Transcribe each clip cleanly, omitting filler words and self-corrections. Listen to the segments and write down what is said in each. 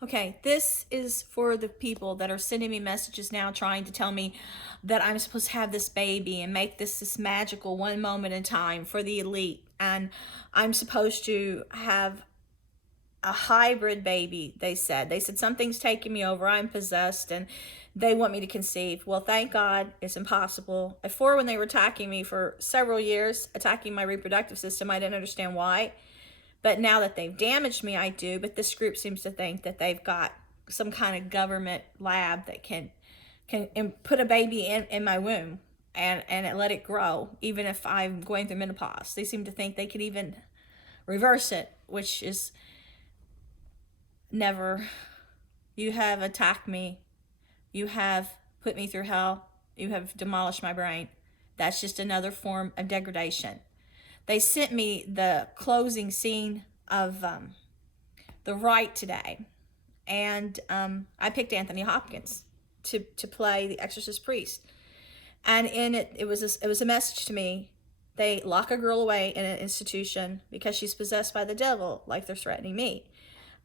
Okay, this is for the people that are sending me messages now trying to tell me that I'm supposed to have this baby and make this magical one moment in time for the elite. And I'm supposed to have a hybrid baby, they said. They said something's taking me over, I'm possessed, and they want me to conceive. Well, thank God it's impossible. Before, when they were attacking me for several years, attacking my reproductive system, I didn't understand why. But now that they've damaged me, I do. But this group seems to think that they've got some kind of government lab that can put a baby in my womb and let it grow, even if I'm going through menopause. They seem to think they could even reverse it, which is never. You have attacked me. You have put me through hell. You have demolished my brain. That's just another form of degradation. They sent me the closing scene of The Right today, and I picked Anthony Hopkins to play the Exorcist priest. And in it, it was a message to me. They lock a girl away in an institution because she's possessed by the devil, like they're threatening me,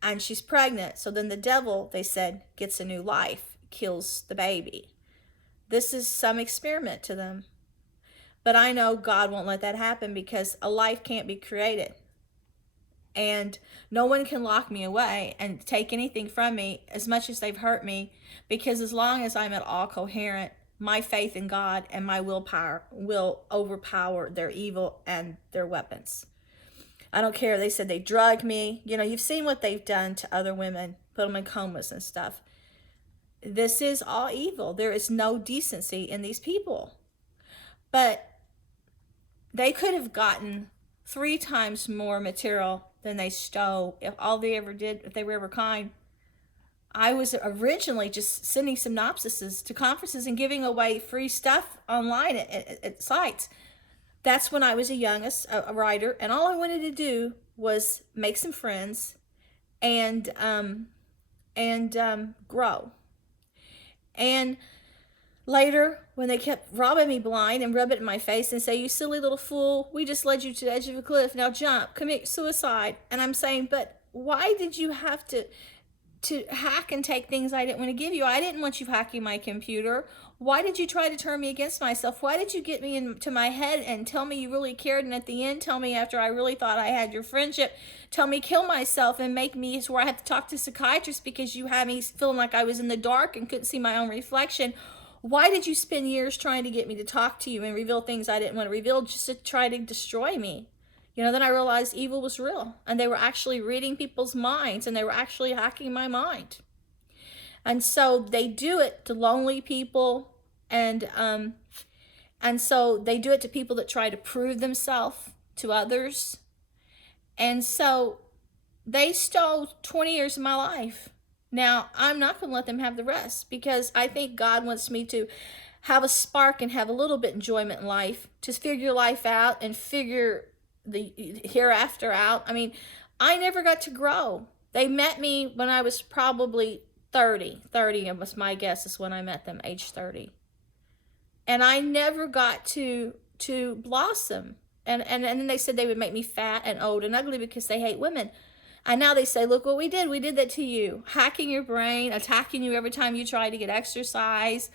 and she's pregnant. So then the devil, they said, gets a new life, kills the baby. This is some experiment to them. But I know God won't let that happen because a life can't be created. And no one can lock me away and take anything from me as much as they've hurt me, because as long as I'm at all coherent, my faith in God and my willpower will overpower their evil and their weapons. I don't care. They said they drugged me. You know, you've seen what they've done to other women, put them in comas and stuff. This is all evil. There is no decency in these people. But they could have gotten 3 times more material than they stole if all they ever did, if they were ever kind. I was originally just sending synopsises to conferences and giving away free stuff online at sites. That's when I was a writer, and all I wanted to do was make some friends and grow. And later, when they kept robbing me blind and rub it in my face and say, "You silly little fool, we just led you to the edge of a cliff. Now jump, commit suicide." And I'm saying, but why did you have to hack and take things I didn't want to give you? I didn't want you hacking my computer. Why did you try to turn me against myself? Why did you get me into my head and tell me you really cared, and at the end tell me, after I really thought I had your friendship, tell me kill myself and make me so where I have to talk to psychiatrists because you had me feeling like I was in the dark and couldn't see my own reflection? Why did you spend years trying to get me to talk to you and reveal things I didn't want to reveal, just to try to destroy me? You know, then I realized evil was real, and they were actually reading people's minds, and they were actually hacking my mind. And so they do it to lonely people, and so they do it to people that try to prove themselves to others. And so they stole 20 years of my life. Now, I'm not going to let them have the rest, because I think God wants me to have a spark and have a little bit enjoyment in life, to figure life out and figure the hereafter out. I mean, I never got to grow. They met me when I was probably 30. 30 was my guess, is when I met them, age 30. And I never got to blossom. And then they said they would make me fat and old and ugly because they hate women. And now they say, look what we did. We did that to you. Hacking your brain, attacking you every time you try to get exercise,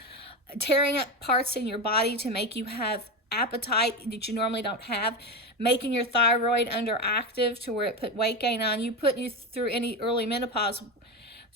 tearing up parts in your body to make you have appetite that you normally don't have, making your thyroid underactive to where it put weight gain on you, putting you through any early menopause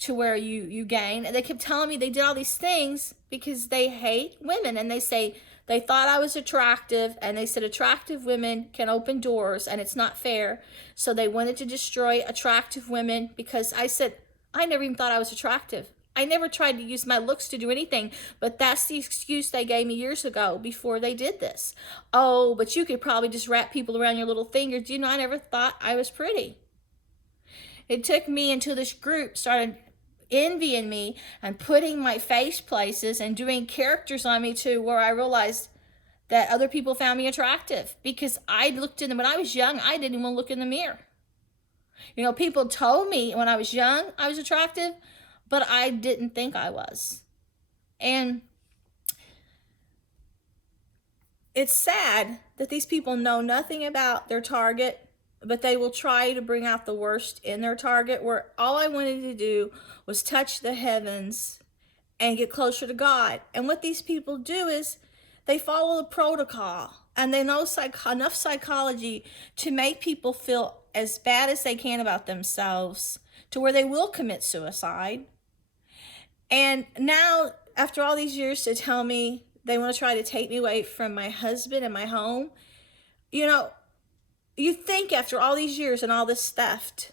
to where you gain. And they kept telling me they did all these things because they hate women. And they say they thought I was attractive, and they said attractive women can open doors and it's not fair. So they wanted to destroy attractive women, because I said I never even thought I was attractive. I never tried to use my looks to do anything, but that's the excuse they gave me years ago before they did this. Oh, but you could probably just wrap people around your little finger. Do you know, I never thought I was pretty. It took me until this group started envying me and putting my face places and doing characters on me too, where I realized that other people found me attractive, because I looked in them when I was young. I didn't even look in the mirror. You know, people told me when I was young I was attractive, but I didn't think I was. And it's sad that these people know nothing about their target, but they will try to bring out the worst in their target, where all I wanted to do was touch the heavens and get closer to God. And what these people do is they follow the protocol, and they know enough psychology to make people feel as bad as they can about themselves to where they will commit suicide. And now, after all these years, to tell me they want to try to take me away from my husband and my home, you know, you think after all these years and all this theft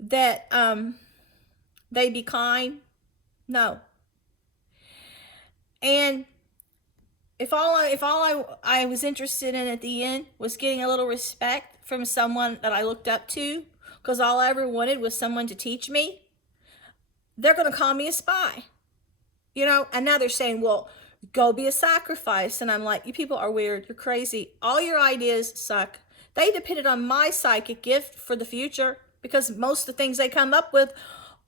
that they'd be kind. No. And if all I was interested in at the end was getting a little respect from someone that I looked up to, because all I ever wanted was someone to teach me, they're going to call me a spy. You know, and now they're saying, well, go be a sacrifice. And I'm like, you people are weird. You're crazy. All your ideas suck. They depended on my psychic gift for the future, because most of the things they come up with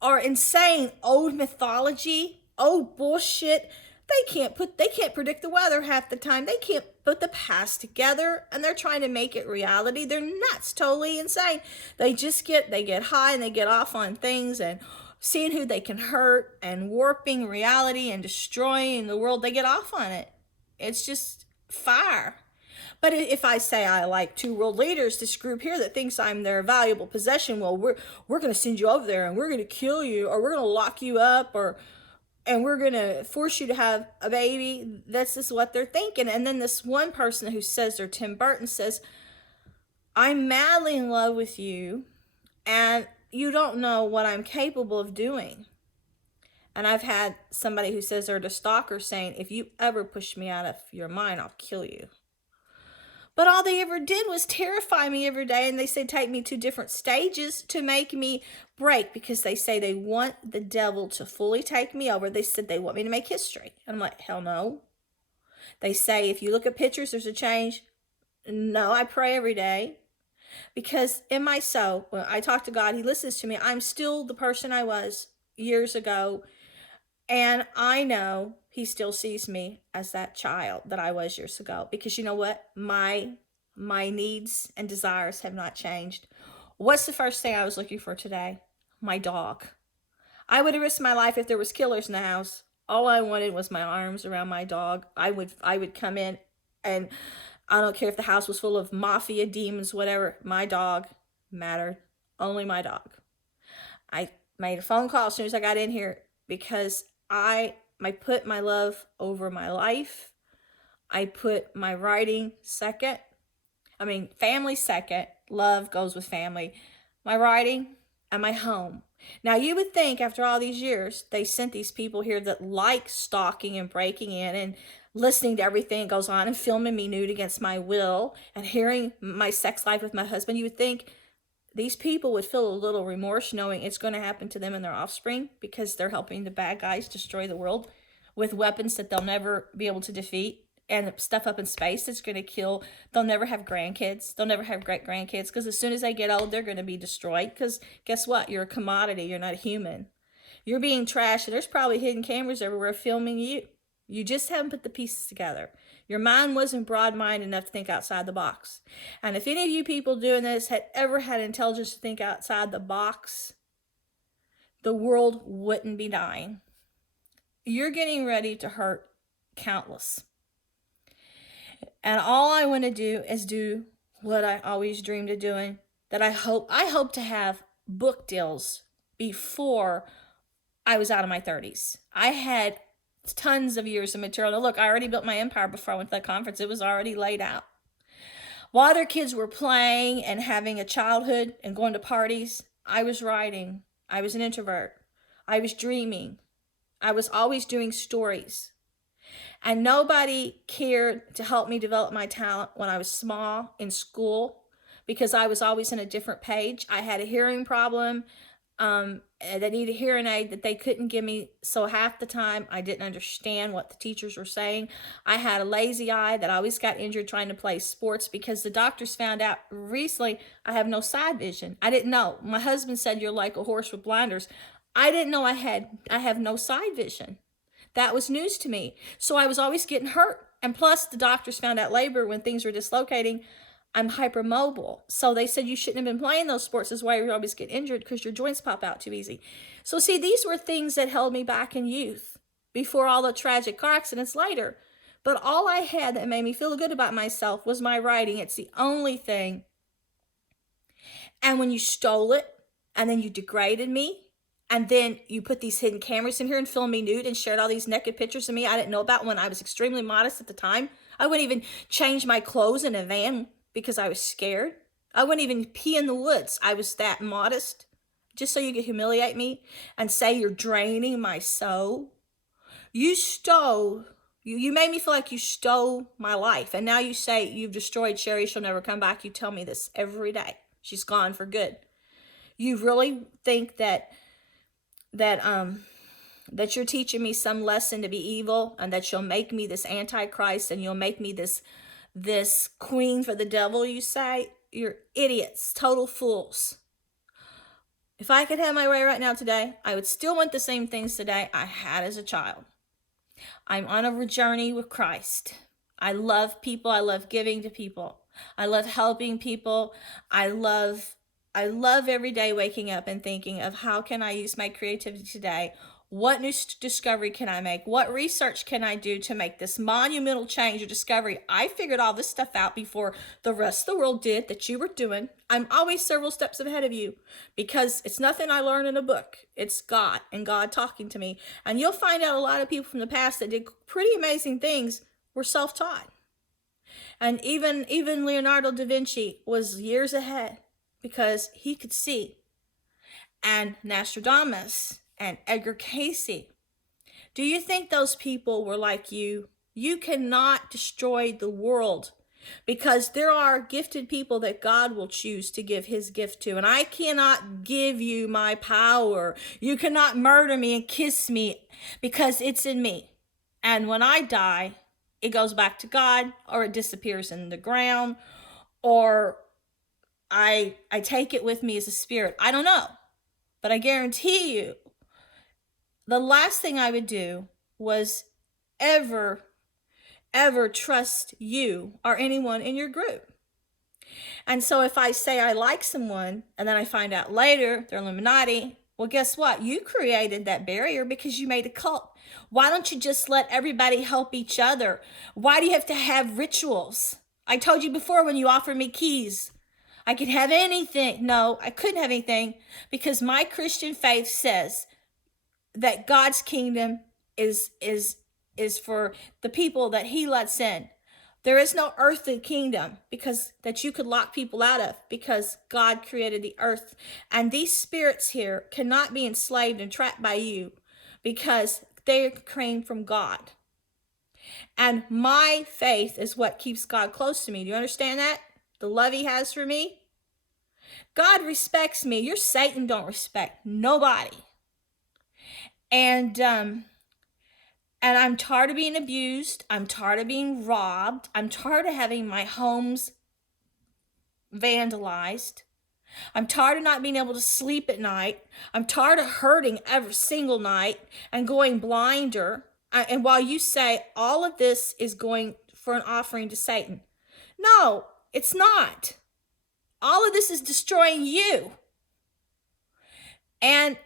are insane. Old mythology, old bullshit. They can't predict the weather half the time. They can't put the past together, and they're trying to make it reality. They're nuts, totally insane. They get high and they get off on things and seeing who they can hurt and warping reality and destroying the world. They get off on it. It's just fire. But if I say I like two world leaders, this group here that thinks I'm their valuable possession, well, we're going to send you over there and we're going to kill you, or we're going to lock you up, and we're going to force you to have a baby. That's just what they're thinking. And then this one person who says they're Tim Burton says, I'm madly in love with you, and you don't know what I'm capable of doing. And I've had somebody who says they're the stalker saying, if you ever push me out of your mind, I'll kill you. But all they ever did was terrify me every day, and they say take me to different stages to make me break, because they say they want the devil to fully take me over. They said they want me to make history. And I'm like, hell no. They say if you look at pictures, there's a change. No, I pray every day. Because in my soul, when I talk to God, he listens to me. I'm still the person I was years ago. And I know he still sees me as that child that I was years ago. Because you know what? My needs and desires have not changed. What's the first thing I was looking for today? My dog. I would have risked my life if there was killers in the house. All I wanted was my arms around my dog. I would come in, and I don't care if the house was full of mafia, demons, whatever. My dog mattered. Only my dog. I made a phone call as soon as I got in here, because I put my love over my life. I put my writing second. Family second. Love goes with family. My writing and my home. Now, you would think after all these years, they sent these people here that like stalking and breaking in and listening to everything that goes on and filming me nude against my will and hearing my sex life with my husband. You would think these people would feel a little remorse knowing it's going to happen to them and their offspring, because they're helping the bad guys destroy the world with weapons that they'll never be able to defeat, and stuff up in space that's going to kill. They'll never have grandkids. They'll never have great grandkids, because as soon as they get old, they're going to be destroyed. Because guess what? You're a commodity. You're not a human. You're being trashed, and there's probably hidden cameras everywhere filming you. You just haven't put the pieces together. Your mind wasn't broad-minded enough to think outside the box. And if any of you people doing this had ever had intelligence to think outside the box, the world wouldn't be dying. You're getting ready to hurt countless. And all I want to do is do what I always dreamed of doing, that I hope to have book deals before I was out of my 30s. I had tons of years of material. Now, look, I already built my empire before I went to that conference. It was already laid out. While other kids were playing and having a childhood and going to parties, I was writing. I was an introvert. I was dreaming. I was always doing stories. And nobody cared to help me develop my talent when I was small in school, because I was always in a different page. I had a hearing problem that needed a hearing aid that they couldn't give me. So half the time I didn't understand what the teachers were saying. I had a lazy eye that always got injured trying to play sports, because the doctors found out recently I have no side vision. I didn't know. My husband said you're like a horse with blinders. I didn't know I have no side vision. That was news to me. So I was always getting hurt. And plus the doctors found out later, when things were dislocating, I'm hypermobile. So they said you shouldn't have been playing those sports. This is why you always get injured, because your joints pop out too easy. So see, these were things that held me back in youth before all the tragic car accidents later. But all I had that made me feel good about myself was my writing. It's the only thing. And when you stole it, and then you degraded me, and then you put these hidden cameras in here and filmed me nude and shared all these naked pictures of me I didn't know about when I was extremely modest at the time. I wouldn't even change my clothes in a van because I was scared. I wouldn't even pee in the woods. I was that modest. Just so you could humiliate me and say you're draining my soul. You made me feel like you stole my life. And now you say you've destroyed Sherry, she'll never come back. You tell me this every day. She's gone for good. You really think that you're teaching me some lesson to be evil, and that you'll make me this Antichrist, and you'll make me this queen for the devil, you say? You're idiots, total fools. If I could have my way right now today, I would still want the same things today I had as a child. I'm on a journey with Christ. I love people. I love giving to people. I love helping people. I love every day waking up and thinking of how can I use my creativity today? What new discovery can I make? What research can I do to make this monumental change or discovery? I figured all this stuff out before the rest of the world did that you were doing. I'm always several steps ahead of you because it's nothing I learned in a book. It's God and God talking to me. And you'll find out a lot of people from the past that did pretty amazing things were self-taught. And even Leonardo da Vinci was years ahead because he could see. And Nostradamus and Edgar Cayce. Do you think those people were like you? You cannot destroy the world because there are gifted people that God will choose to give his gift to. And I cannot give you my power. You cannot murder me and kiss me because it's in me. And when I die, it goes back to God, or it disappears in the ground, or I take it with me as a spirit. I don't know. But I guarantee you, the last thing I would do was ever trust you or anyone in your group. And so if I say I like someone and then I find out later they're Illuminati, well, guess what? You created that barrier because you made a cult. Why don't you just let everybody help each other? Why do you have to have rituals? I told you before when you offered me keys, I could have anything. No, I couldn't have anything because my Christian faith says that God's kingdom is for the people that he lets in. There is no earthly kingdom because that you could lock people out of because God created the earth. And these spirits here cannot be enslaved and trapped by you because they came from God. And my faith is what keeps God close to me. Do you understand that? The love he has for me. God respects me. Your Satan don't respect nobody. And I'm tired of being abused. I'm tired of being robbed. I'm tired of having my homes vandalized. I'm tired of not being able to sleep at night. I'm tired of hurting every single night and going blinder. And while you say all of this is going for an offering to Satan, no, it's not. All of this is destroying you. And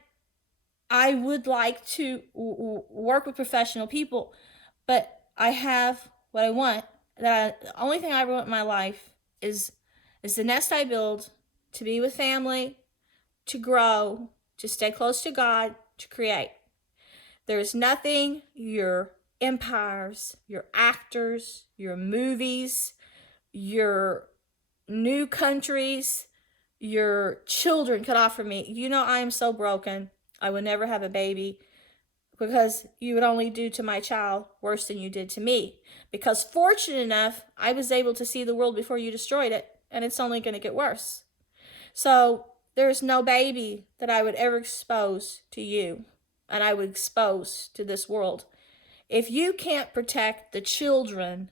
I would like to work with professional people, but I have what I want. The only thing I ever want in my life is the nest I build, to be with family, to grow, to stay close to God, to create. There is nothing your empires, your actors, your movies, your new countries, your children could offer me. You know, I am so broken. I would never have a baby because you would only do to my child worse than you did to me. Because fortunate enough, I was able to see the world before you destroyed it, and it's only going to get worse. So there's no baby that I would ever expose to you, and I would expose to this world. If you can't protect the children,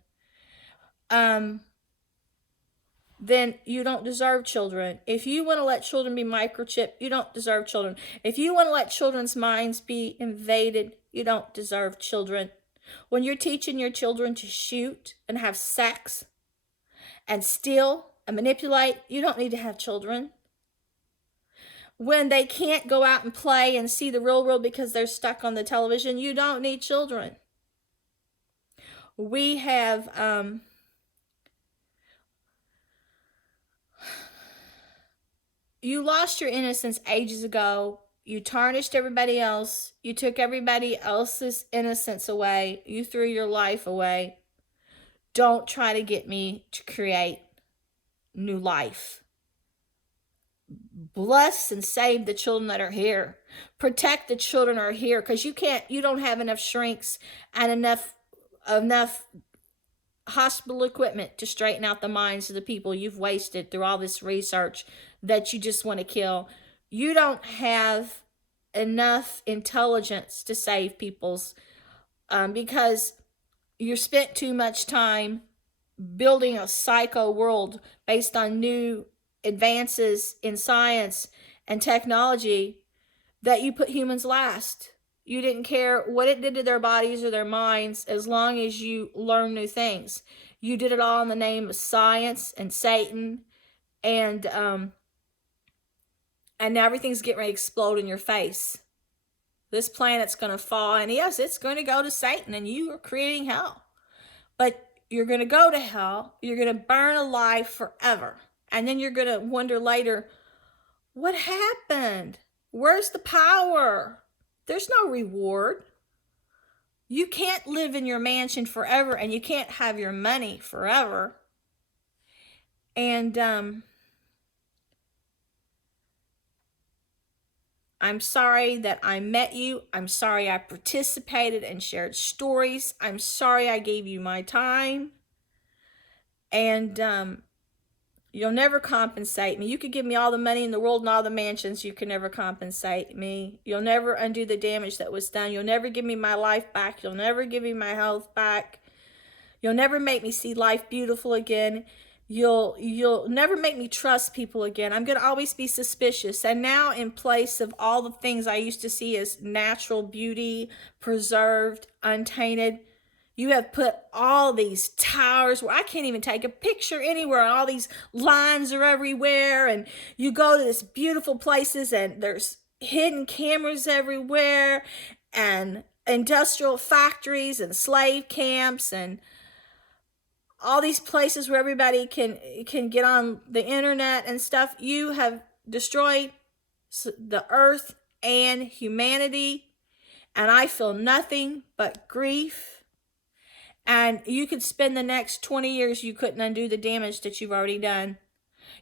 then you don't deserve children. If you want to let children be microchipped, you don't deserve children. If you want to let children's minds be invaded, you don't deserve children. When you're teaching your children to shoot and have sex and steal and manipulate, you don't need to have children. When they can't go out and play and see the real world because they're stuck on the television, you don't need children. We have you lost your innocence ages ago. You tarnished everybody else. You took everybody else's innocence away. You threw your life away. Don't try to get me to create new life. Bless and save the children that are here. Protect the children that are here, because you don't have enough shrinks and enough hospital equipment to straighten out the minds of the people you've wasted through all this research that you just want to kill. You don't have enough intelligence to save people's because you spent too much time building a psycho world based on new advances in science and technology that you put humans last. You didn't care what it did to their bodies or their minds as long as you learn new things. You did it all in the name of science and Satan, and now everything's getting ready to explode in your face. This planet's going to fall, and yes, it's going to go to Satan, and you are creating hell. But you're going to go to hell. You're going to burn alive forever. And then you're going to wonder later, what happened? Where's the power? There's no reward. You can't live in your mansion forever, and you can't have your money forever. And I'm sorry that I met you. I'm sorry I participated and shared stories. I'm sorry I gave you my time. And you'll never compensate me. You could give me all the money in the world and all the mansions. You can never compensate me. You'll never undo the damage that was done. You'll never give me my life back. You'll never give me my health back. You'll never make me see life beautiful again. You'll never make me trust people again. I'm going to always be suspicious. And now, in place of all the things I used to see as natural beauty, preserved, untainted, you have put all these towers where I can't even take a picture anywhere, and all these lines are everywhere, and you go to these beautiful places and there's hidden cameras everywhere, and industrial factories and slave camps and all these places where everybody can get on the internet and stuff. You have destroyed the earth and humanity, and I feel nothing but grief. And you could spend the next 20 years, you couldn't undo the damage that you've already done.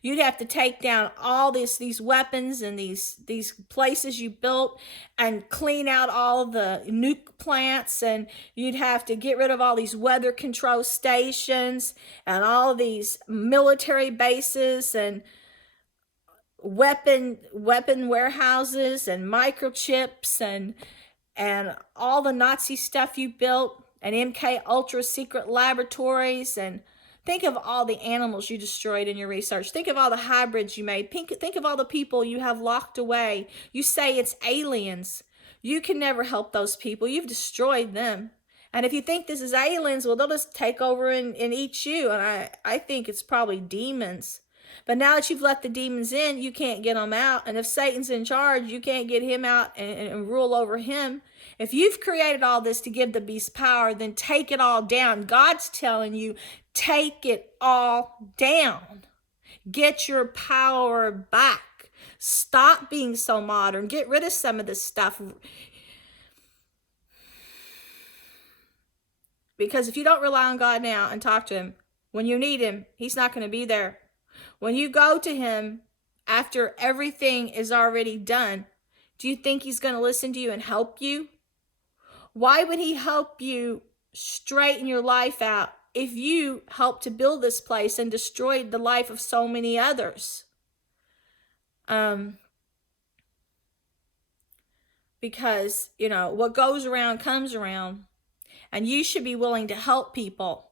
You'd have to take down all these weapons and these places you built and clean out all the nuke plants, and you'd have to get rid of all these weather control stations and all these military bases and weapon warehouses and microchips and all the Nazi stuff you built, and MK Ultra secret laboratories. And think of all the animals you destroyed in your research. Think of all the hybrids you made. Think of all the people you have locked away. You say it's aliens. You can never help those people. You've destroyed them. And if you think this is aliens, well, they'll just take over and eat you. And I think it's probably demons. But now that you've let the demons in, you can't get them out. And if Satan's in charge, you can't get him out and rule over him. If you've created all this to give the beast power, then take it all down. God's telling you, take it all down. Get your power back. Stop being so modern. Get rid of some of this stuff. Because if you don't rely on God now and talk to him, when you need him, he's not going to be there. When you go to him after everything is already done, do you think he's going to listen to you and help you? Why would he help you straighten your life out if you helped to build this place and destroyed the life of so many others? Because, what goes around comes around, and you should be willing to help people.